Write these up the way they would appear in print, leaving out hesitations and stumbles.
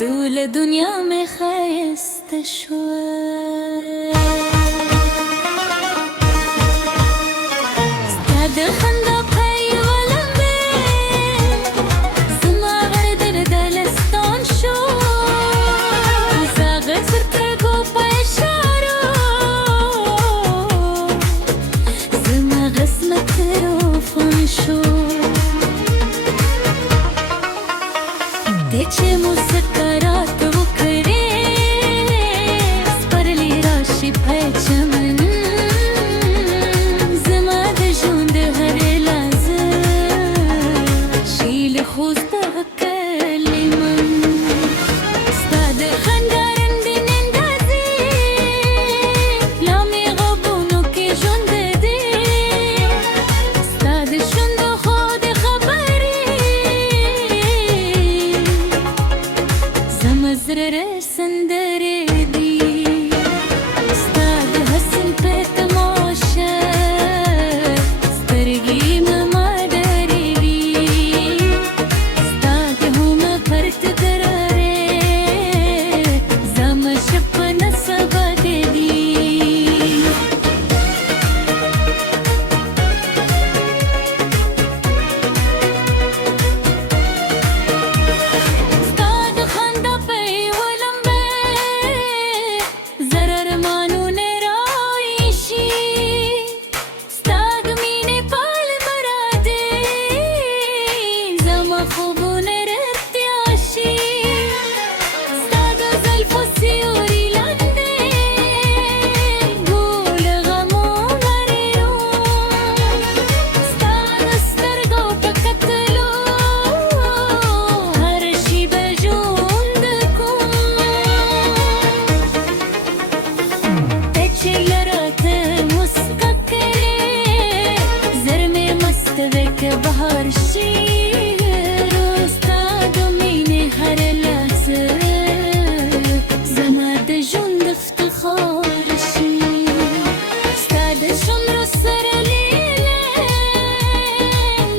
طول دنيا ما خايست شوي استعد خندق هاي ولا بين سما غرد ردالستان شو وزاغ سترقو باشارو سما غسمت روفان شو तेरे मुस्कुरात वो करे परली राशि पहचान ज़माद जुंद हर लाज़ शील खुश तकलीमन استاد خندارن دینندازی لامی غبونو که جند دی استاد شند خود خبری زمزرر سندری دی استاد حسن په تماشا سترګې مادری وی استاد هم فرت دراره زم شپن سبد دی استاد خندا په ولمبه zarar manu ne raishi استاد مینه پال مرade زما خوبونه رتیاشی استاد زلفو سیوری لنده گول غمو غریو استاد سترګو په کتلو هر شي به ژوند کوم ته چې لراته مسکا کړې زر مې مست وې که بهار شي استاد مینې هر لحظه زما د ژوند افتخار شي استاد شمرو سره لیلم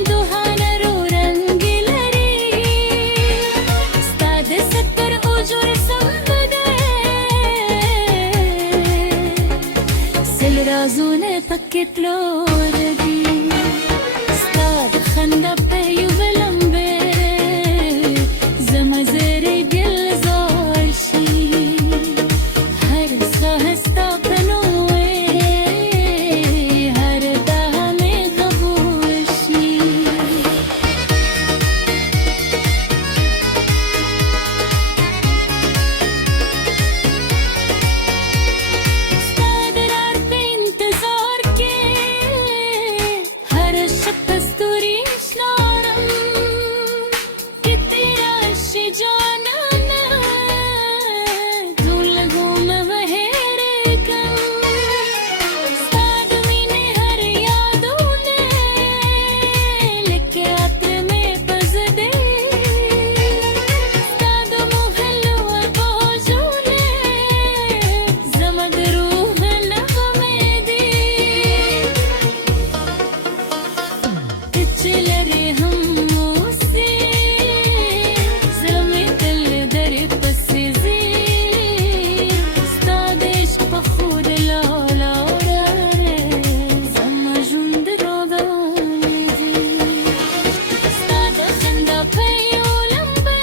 دوهانه رو رنګ لري استاد ستر اجور سمبده سل رازونه پکې تلور دي استاد خندا په یو لمبه زما زری دل زار شي هر سهستا پنوې هر دامه قبول شي استاد رات په انتظار کې هر شب کستوري شلارم کې تیرا شي جانانا ټول ګوم وهره کم استاد مینه هر یادونه لکه عطر مې پزده استاد مو هلو بوجونه زما د روح نغمه دی چې لري هم اوسې زلمې تل درې پسې ځي ستا د عشق په خور لاله وراره زما ژوند روان دی ستا د خندا په یو لمبه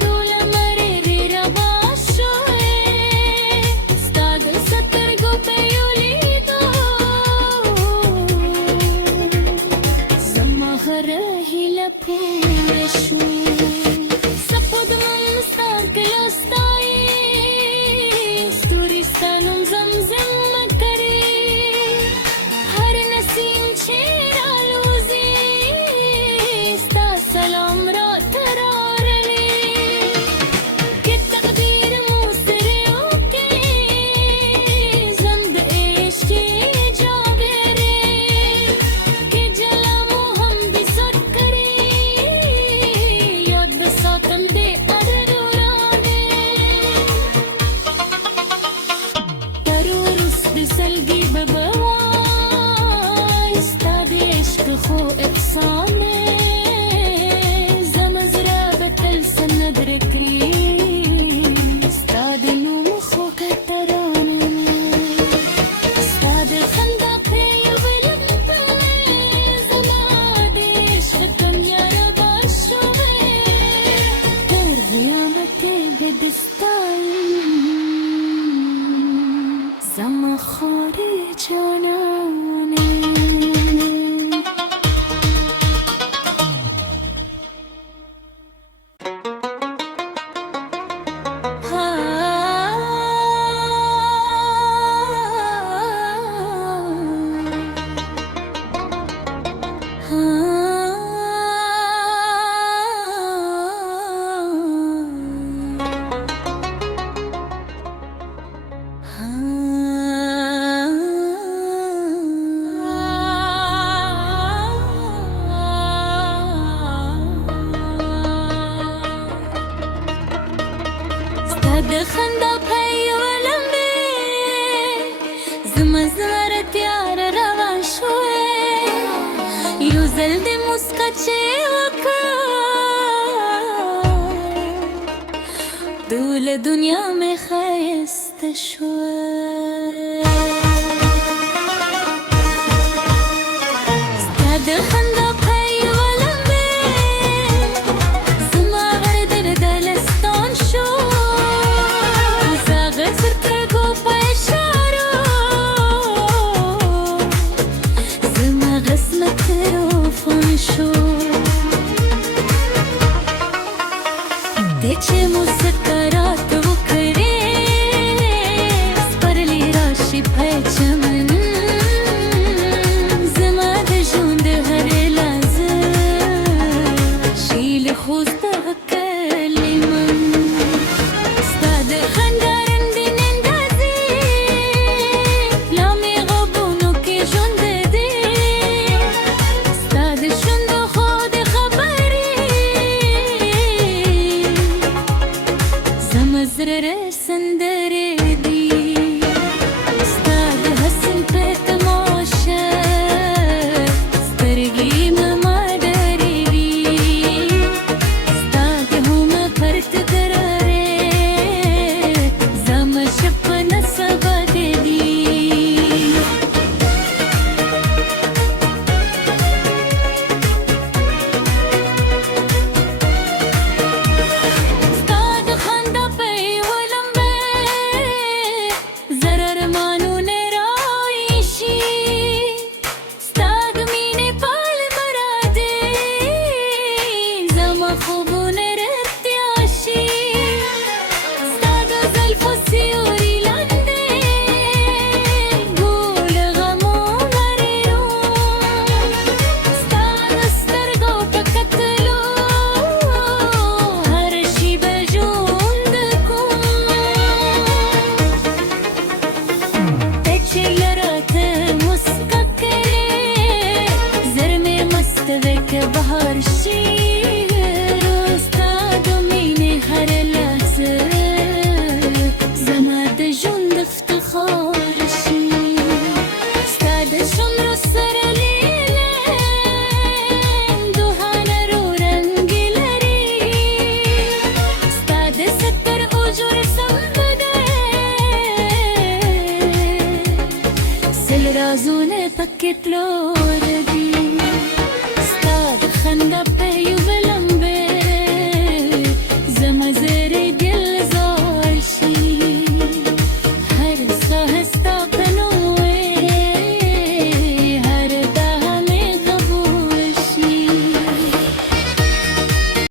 ډوله مرېرې روا شوې ستا د سترګو په یو لیدو زما هره هیله پوره شوې سپوږمۍ ستا کله ستایي ستوري ستا نوم زمزم کوي هر نسیم چې رالوځي ستا سلام راته راوړي که تقدیر مو سره وکړي ژوند د عشق جاګرې که جلا مو هم بې سر کړي بستایم زما خاری جانانه د خندا پیولم دی زما زړه تیار روان شوی یو ځل د مسکا چې وکړ ټوله دنیا مې ښایسته شوی ستا د خندا de ce musăcărat o crezi Spărli roșii pe ceamăn زما د ژوند هر لحظه شي له خوسته